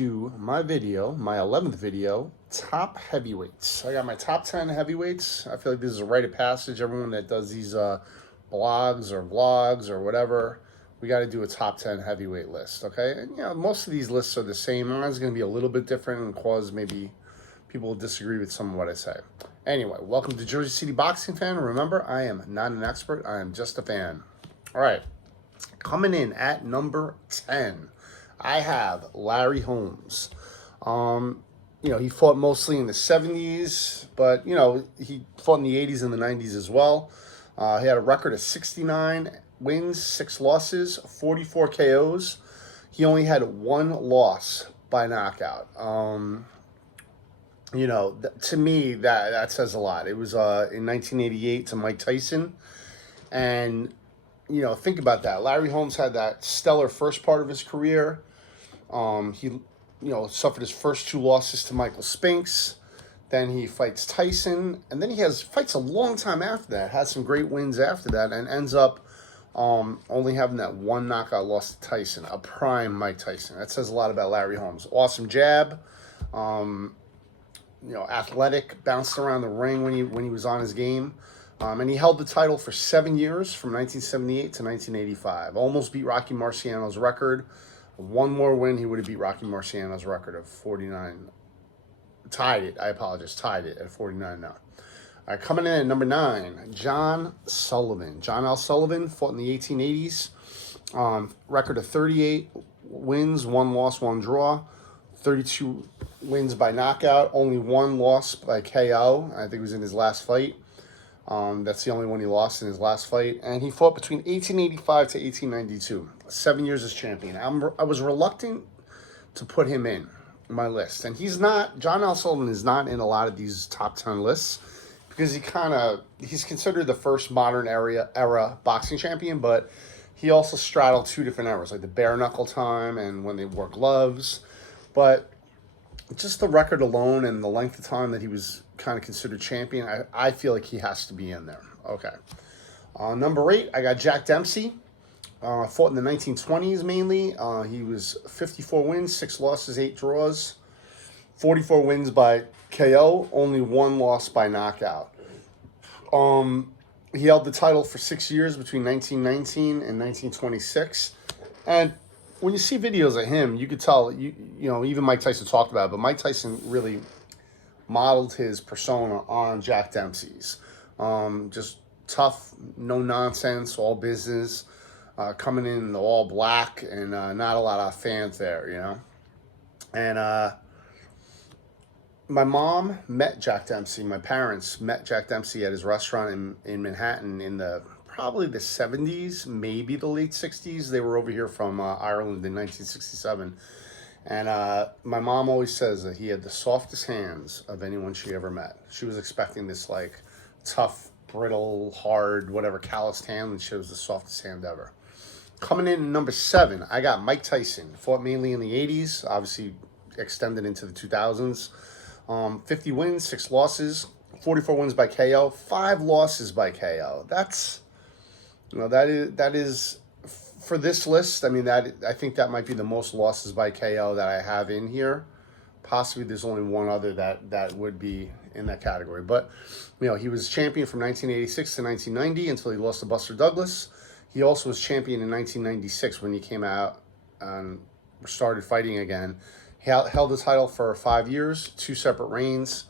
to my video, my 11th video, top heavyweights. I got my top 10 heavyweights. I feel like this is a rite of passage. Everyone that does these blogs or vlogs or whatever, we got to do a top 10 heavyweight list, okay? And, most of these lists are the same. Mine's going to be a little bit different and cause maybe people will disagree with some of what I say. Anyway, welcome to Jersey City Boxing Fan. Remember, I am not an expert. I am just a fan. All right, coming in at number 10. I have Larry Holmes. He fought mostly in the 70s, but, he fought in the 80s and the 90s as well. He had a record of 69 wins, 6 losses, 44 KOs. He only had 1 loss by knockout. To me, that says a lot. It was in 1988 to Mike Tyson. And, think about that. Larry Holmes had that stellar first part of his career. He suffered his first 2 losses to Michael Spinks. Then he fights Tyson. And then he fights a long time after that. Has some great wins after that. And ends up only having that 1 knockout loss to Tyson. A prime Mike Tyson. That says a lot about Larry Holmes. Awesome jab. Athletic. Bounced around the ring when he was on his game. And he held the title for 7 years, from 1978 to 1985. Almost beat Rocky Marciano's record. 1 more win, he would have beat Rocky Marciano's record of 49. Tied it at 49 now. All right, coming in at number 9, John Sullivan. John L Sullivan fought in the 1880s. Record of 38 wins, 1 loss, 1 draw. 32 wins by knockout, only 1 loss by KO. I think it was in his last fight. That's the only one he lost in his last fight. And he fought between 1885 to 1892. 7 years as champion. I was reluctant to put him in my list. And John L. Sullivan is not in a lot of these top 10 lists because he's considered the first modern era boxing champion, but he also straddled 2 different eras, like the bare knuckle time and when they wore gloves. But just the record alone and the length of time that he was kind of considered champion, I feel like he has to be in there. Okay. Number 8, I got Jack Dempsey. Fought in the 1920s mainly. He was 54 wins, 6 losses, 8 draws. 44 wins by KO, only 1 loss by knockout. He held the title for 6 years between 1919 and 1926. And when you see videos of him, you could tell, even Mike Tyson talked about it, but Mike Tyson really modeled his persona on Jack Dempsey's. Just tough, no nonsense, all business, coming in all black, and not a lot of fans there, And my mom met Jack Dempsey. My parents met Jack Dempsey at his restaurant in Manhattan in probably the 70s, maybe the late 60s. They were over here from Ireland in 1967. And my mom always says that he had the softest hands of anyone she ever met. She was expecting this tough, brittle, hard, whatever, calloused hand, and she was the softest hand ever. Coming in at number 7, I got Mike Tyson. Fought mainly in the 80s, obviously extended into the 2000s. 50 wins, 6 losses, 44 wins by KO, 5 losses by KO. That is for this list. I think that might be the most losses by KO that I have in here. Possibly there's only one other that would be in that category. But, he was champion from 1986 to 1990 until he lost to Buster Douglas. He also was champion in 1996 when he came out and started fighting again. He held the title for 5 years, 2 separate reigns.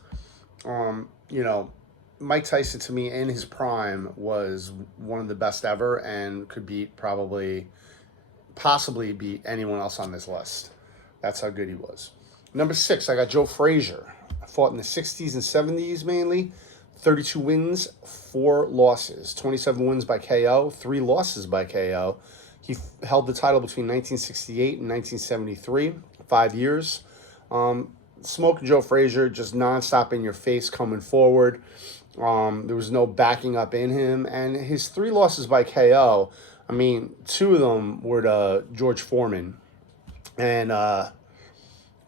Mike Tyson, to me, in his prime, was one of the best ever and could possibly beat anyone else on this list. That's how good he was. Number 6, I got Joe Frazier. Fought in the 60s and 70s mainly. 32 wins, 4 losses. 27 wins by KO, 3 losses by KO. He held the title between 1968 and 1973, 5 years. Smoking Joe Frazier, just nonstop in your face coming forward. There was no backing up in him. And his 3 losses by KO, 2 of them were to George Foreman. And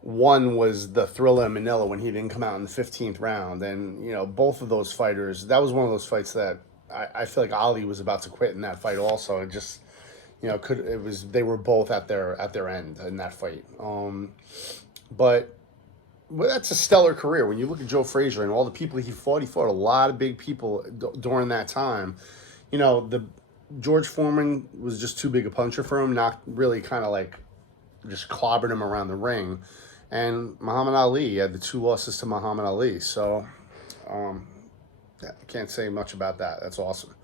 1 was the Thriller in Manila when he didn't come out in the 15th round. And, both of those fighters, that was one of those fights that I feel like Ali was about to quit in that fight also. It just, they were both at their end in that fight. But well, that's a stellar career. When you look at Joe Frazier and all the people he fought a lot of big people during that time. The George Foreman was just too big a puncher for him, not really kind of like just clobbered him around the ring. And Muhammad Ali, he had the 2 losses to Muhammad Ali. So I can't say much about that. That's awesome.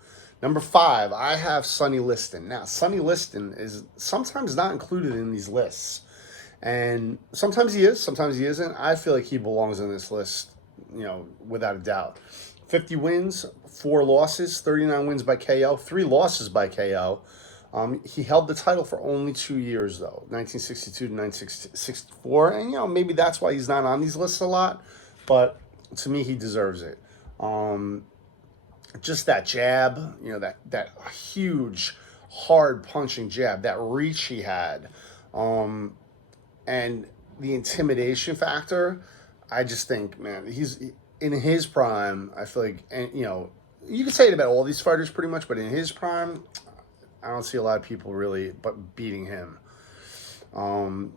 Number 5, I have Sonny Liston. Now, Sonny Liston is sometimes not included in these lists. And sometimes he is, sometimes he isn't. I feel like he belongs in this list, without a doubt. 50 wins, 4 losses, 39 wins by KO, 3 losses by KO. He held the title for only 2 years, though, 1962 to 1964. And, maybe that's why he's not on these lists a lot. But to me, he deserves it. Just that jab, that huge, hard punching jab, that reach he had. And the intimidation factor, I just think, man, he's in his prime. I feel like, and you can say it about all these fighters pretty much, but in his prime, I don't see a lot of people really but beating him.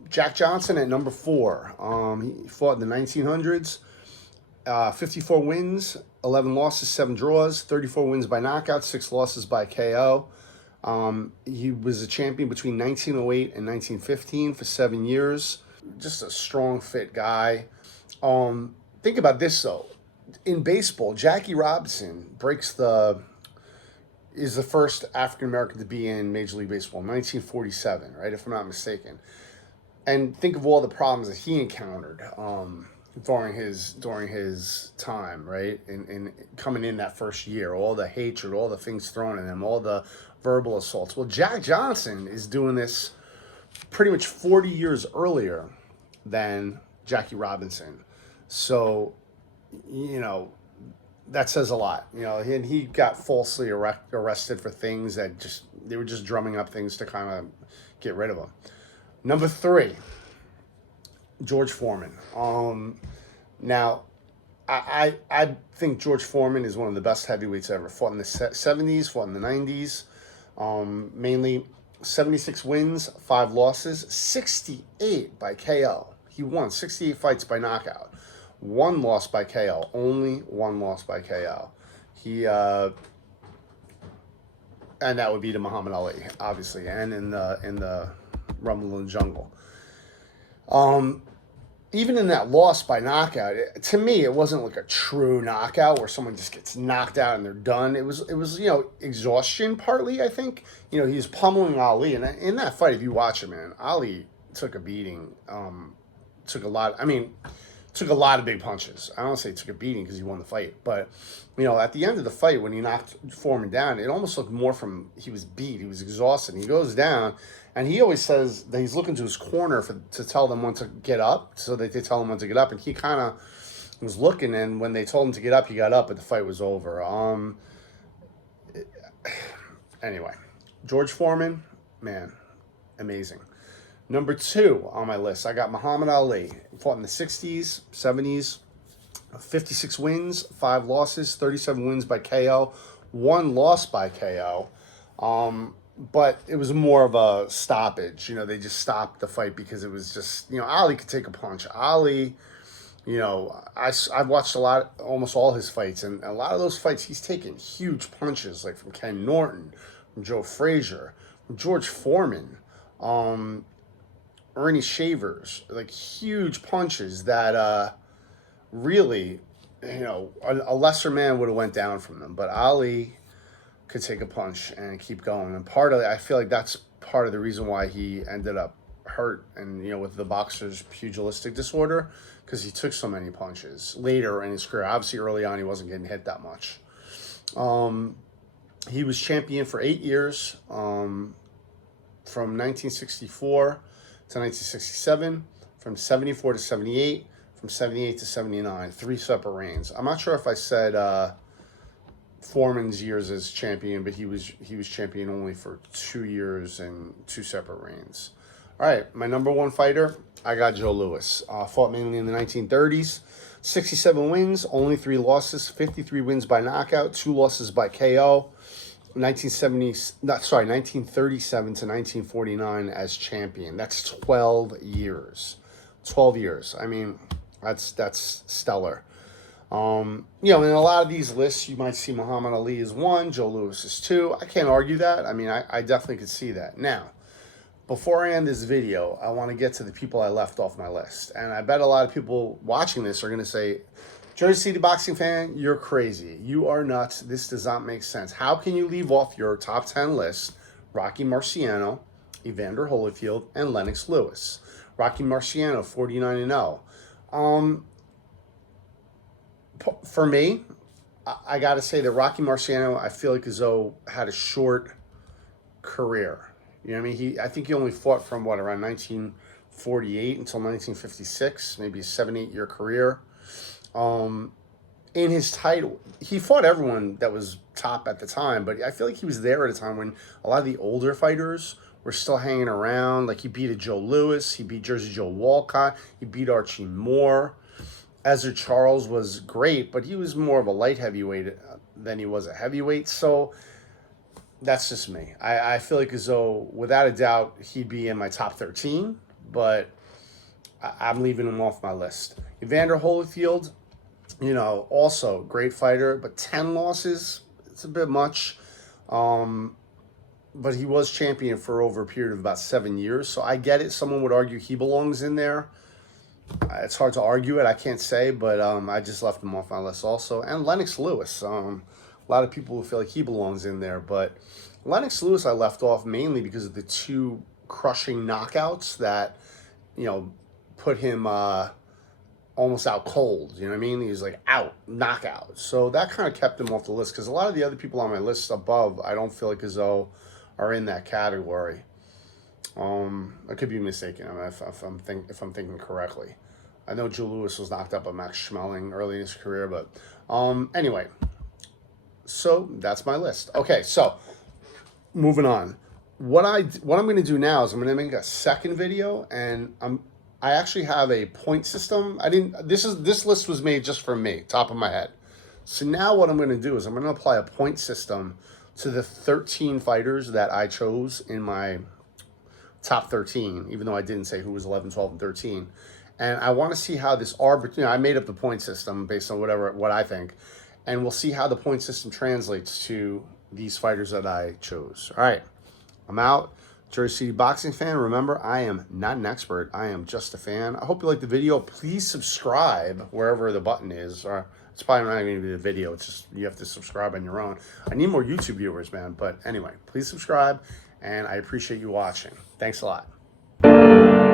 Jack Johnson at number 4. He fought in the 1900s. 54 wins, 11 losses, 7 draws, 34 wins by knockout, 6 losses by KO. He was a champion between 1908 and 1915 for 7 years. Just a strong, fit guy. Think about this, though. In baseball, Jackie Robinson is the first African-American to be in Major League Baseball in 1947, right, if I'm not mistaken. And think of all the problems that he encountered during his time, right, in coming in that first year, all the hatred, all the things thrown at him, all the verbal assaults. Well, Jack Johnson is doing this pretty much 40 years earlier than Jackie Robinson. So, that says a lot. And he got falsely arrested for things that they were just drumming up things to kind of get rid of him. Number 3, George Foreman. Now, I think George Foreman is one of the best heavyweights ever. Fought in the 70s, fought in the 90s. Mainly 76 wins, 5 losses, 68 by KO. He won 68 fights by knockout. 1 loss by KO. Only 1 loss by KO. And that would be to Muhammad Ali, obviously, and in the Rumble in the Jungle. Even in that loss by knockout, to me, it wasn't like a true knockout where someone just gets knocked out and they're done. It was exhaustion partly, I think. He's pummeling Ali. And in that fight, if you watch it, man, Ali took a beating. Took a lot of big punches. I don't say he took a beating because he won the fight. But, at the end of the fight, when he knocked Foreman down, it almost looked more from he was beat. He was exhausted. He goes down. And he always says that he's looking to his corner to tell them when to get up, so that they tell him when to get up. And he kind of was looking, and when they told him to get up, he got up, but the fight was over. Anyway, George Foreman, man, amazing. Number 2 on my list, I got Muhammad Ali. He fought in the 60s, 70s, 56 wins, 5 losses, 37 wins by KO, 1 loss by KO. But it was more of a stoppage. They just stopped the fight because it was just, Ali could take a punch. Ali, I've watched almost all his fights, and a lot of those fights, he's taken huge punches, like from Ken Norton, from Joe Frazier, from George Foreman, Ernie Shavers, like huge punches that really, a lesser man would have went down from them. But Ali could take a punch and keep going. And I feel like that's part of the reason why he ended up hurt and, with the boxer's pugilistic disorder, because he took so many punches later in his career. Obviously, early on, he wasn't getting hit that much. He was champion for 8 years, from 1964 to 1967, from 74 to 78, from 78 to 79, 3 separate reigns. I'm not sure if I said Foreman's years as champion, but he was champion only for 2 years and 2 separate reigns. All right, my number 1 fighter, I got Joe Louis. Fought mainly in the 1930s. 67 wins, only 3 losses, 53 wins by knockout, 2 losses by KO. 1937 to 1949 as champion. That's 12 years. 12 years. I mean, that's stellar. You know, in a lot of these lists, you might see Muhammad Ali is 1, Joe Louis is 2. I can't argue that. I mean, I definitely could see that. Now, before I end this video, I want to get to the people I left off my list. And I bet a lot of people watching this are going to say, Jersey City boxing fan, you're crazy. You are nuts. This does not make sense. How can you leave off your top 10 list Rocky Marciano, Evander Holyfield, and Lennox Lewis? Rocky Marciano, 49-0. For me, I got to say that Rocky Marciano, I feel like as though had a short career. You know what I mean? I think he only fought from around 1948 until 1956, maybe a 7-8 year career. In his title, he fought everyone that was top at the time, but I feel like he was there at a time when a lot of the older fighters were still hanging around. Like he beat a Joe Louis, he beat Jersey Joe Walcott, he beat Archie Moore. Ezra Charles was great, but he was more of a light heavyweight than he was a heavyweight. So that's just me. I feel like as though, without a doubt, he'd be in my top 13, but I'm leaving him off my list. Evander Holyfield, you know, also great fighter, but 10 losses, it's a bit much. But he was champion for over a period of about 7 years, so I get it. Someone would argue he belongs in there. It's hard to argue it. I can't say, but I just left him off my list also. And Lennox Lewis. A lot of people feel like he belongs in there, but Lennox Lewis I left off mainly because of the 2 crushing knockouts that, you know, put him almost out cold. You know what I mean? He was like out, knockout. So that kind of kept him off the list because a lot of the other people on my list above, I don't feel like as though are in that category. I could be mistaken. I mean, if I'm thinking correctly. I know Joe Louis was knocked up by Max Schmeling early in his career, but anyway. So that's my list. Okay, so moving on. What I'm going to do now is I'm going to make a second video, and I actually have a point system. This list was made just for me, top of my head. So now what I'm going to do is I'm going to apply a point system to the 13 fighters that I chose in my top 13, even though I didn't say who was 11, 12, and 13. And I want to see how this I made up the point system based on what I think, and we'll see how the point system translates to these fighters that I chose. All right, I'm out. Jersey City boxing fan. Remember, I am not an expert. I am just a fan. I hope you liked the video. Please subscribe wherever the button is. Or it's probably not going to be the video. It's just you have to subscribe on your own. I need more YouTube viewers, man. But anyway, please subscribe, and I appreciate you watching. Thanks a lot.